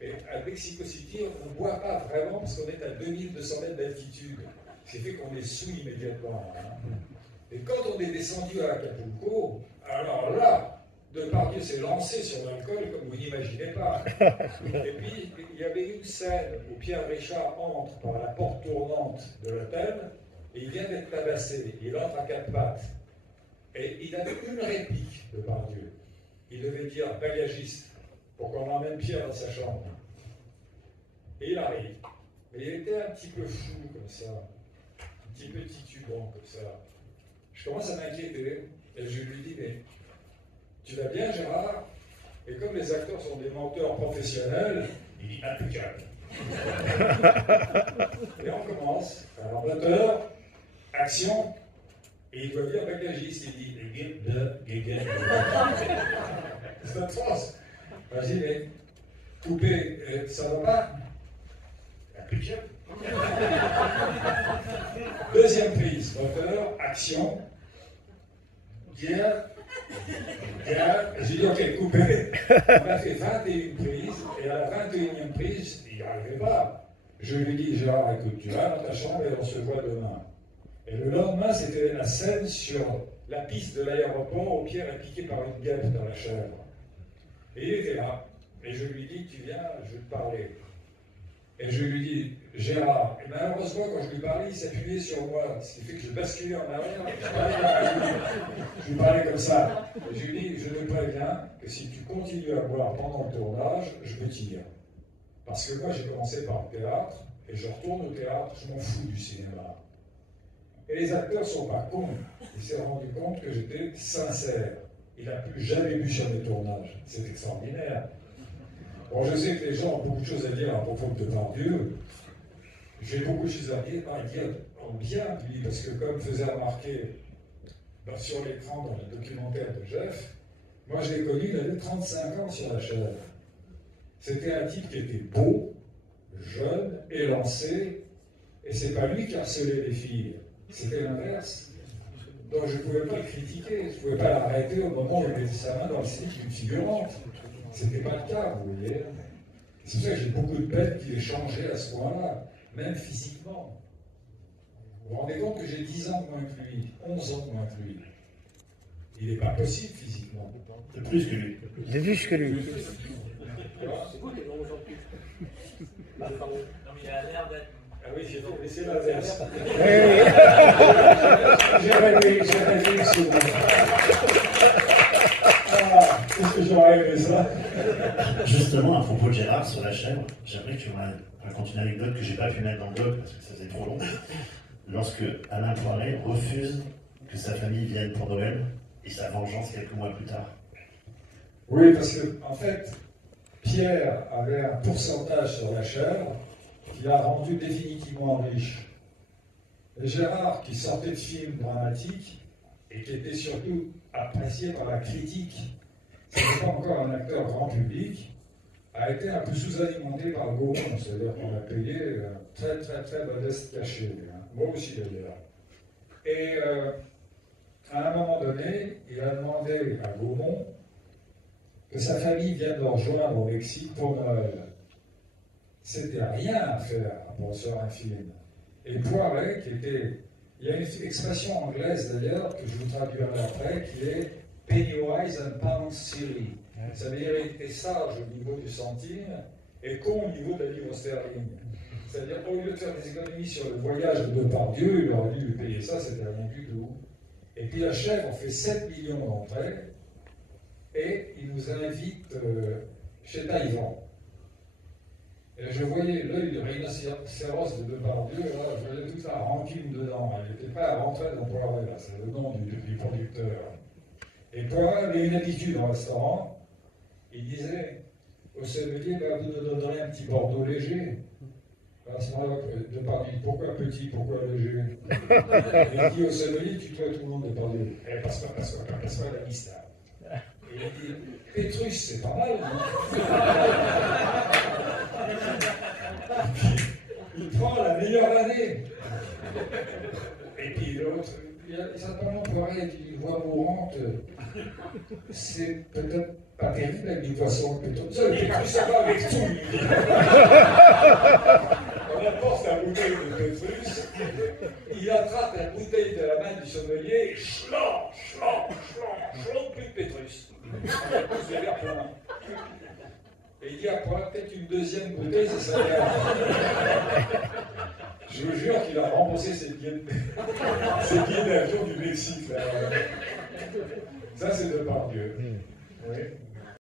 Et à Mexico City, on ne boit pas vraiment parce qu'on est à 2200 mètres d'altitude. Ce qui fait qu'on est sous immédiatement. Hein. Et quand on est descendu à Acapulco, alors là, Depardieu s'est lancé sur l'alcool comme vous n'imaginez pas. Et puis, il y avait une scène où Pierre Richard entre par la porte tournante de l'hôtel et il vient d'être tabassé. Il entre à quatre pattes. Et il avait une réplique, Depardieu. Il devait dire bagagiste pour qu'on emmène Pierre dans sa chambre. Et il arrive. Mais il était un petit peu fou comme ça, un petit peu titubant comme ça. Je commence à m'inquiéter et je lui dis mais tu vas bien Gérard? Et comme les acteurs sont des menteurs professionnels, il dit impeccable. Et on commence. Alors moteur, action. Et il doit dire bagagiste, il dit c'est atroce. Vas-y, mais coupé, ça va pas? Impeccable. Deuxième prise, moteur, action, guerre, j'ai dit ok, coupé. On a fait 21 prises, et à la 21e prise, il n'y arrivait pas. Je lui dis, Gérard, écoute, tu vas dans ta chambre et on se voit demain. Et le lendemain, c'était la scène sur la piste de l'aéroport où Pierre est piqué par une guêpe dans la chèvre. Et il était là. Et je lui dis, tu viens, je vais te parler. Et je lui dis, Gérard, et malheureusement, quand je lui parlais, il s'appuyait sur moi, ce qui fait que je basculais en arrière, je lui parlais comme ça. Et je lui dis, je te préviens que si tu continues à boire pendant le tournage, je me tire. Parce que moi, j'ai commencé par le théâtre, et je retourne au théâtre, je m'en fous du cinéma. Et les acteurs ne sont pas cons. Il s'est rendu compte que j'étais sincère. Il n'a plus jamais bu sur mes tournages. C'est extraordinaire. Bon, je sais que les gens ont beaucoup de choses à dire à propos de Depardieu. J'ai beaucoup de choses à dire en bien de lui, parce que comme faisait remarquer sur l'écran dans le documentaire de Jeff, moi je l'ai connu, il avait 35 ans sur la chaîne. C'était un type qui était beau, jeune, élancé, et c'est pas lui qui harcelait les filles, c'était l'inverse. Donc je ne pouvais pas le critiquer, je ne pouvais pas l'arrêter au moment où il mettait sa main dans le slip d'une figurante. C'était pas le cas, vous voyez. C'est pour ça que j'ai beaucoup de peine qu'il ait changé à ce point-là, même physiquement. Vous vous rendez compte que j'ai 10 ans de moins que lui, 11 ans de moins que lui. Il n'est pas possible physiquement. De plus que lui. De plus que lui. C'est quoi les 11 ans de plus? Non, mais il a l'air d'être. Ah oui, j'ai laissé l'inverse. Oui. J'ai rêvé souvent. Ah, qu'est-ce que j'aurais aimé ça? Justement, à propos de Gérard sur la chèvre, j'aimerais que tu me racontes une anecdote que j'ai pas pu mettre dans le blog parce que ça faisait trop long. Lorsque Alain Poiret refuse que sa famille vienne pour Noël et sa vengeance quelques mois plus tard. Oui, parce que, en fait, Pierre avait un pourcentage sur la chèvre qui l'a rendu définitivement riche. Et Gérard, qui sortait de films dramatiques et qui était surtout apprécié par la critique, ce n'est pas encore un acteur grand public, a été un peu sous-alimenté par Gaumont, c'est-à-dire qu'on a payé un très très très modeste cachet, hein. Moi aussi d'ailleurs. Et à un moment donné, il a demandé à Gaumont que sa famille vienne le rejoindre au Mexique pour Noël. C'était rien à faire pour faire un film. Et Poiret, qui était... Il y a une expression anglaise d'ailleurs, que je vous traduirai après, qui est Pennywise and Pound Silly. Ça veut dire qu'il était sage au niveau du centime et con au niveau de la livre sterling. C'est-à-dire, au lieu de faire des économies sur le voyage de Depardieu, il aurait dû lui payer ça, c'était rien du tout. Et puis la chèvre fait 7 millions d'entrées et il nous invite chez Taïwan. Et je voyais l'œil de rhinocéros de Depardieu, là, je voyais toute la rancune dedans. Il était prêt à rentrer dans Poiret, là, c'est le nom du producteur. Et Poiret avait une habitude au restaurant, il disait au sommelier, bah, vous nous donnerez un petit Bordeaux léger. À ce moment-là, Depardieu dit, pourquoi petit, pourquoi léger? Et il dit au sommelier, tu dois tout le monde Depardieu. Eh, passe pas la liste. Et il dit, Pétrus, c'est pas mal, non? Il prend la meilleure année. Et puis l'autre, il a simplement Poiret avec une voix mourante. C'est peut-être pas terrible avec du poisson et tout ça. Le Pétrus, ça va avec tout. On apporte la bouteille de Pétrus, il attrape la bouteille de la main du sommelier, schlang, plus de Pétrus. Vous avez plein. Et il dit à Poiret, peut-être une deuxième bouteille, ça serait bien. Je vous jure qu'il a remboursé ses billets d'avion du Mexique. Là. Ça, c'est de par Dieu. Oui.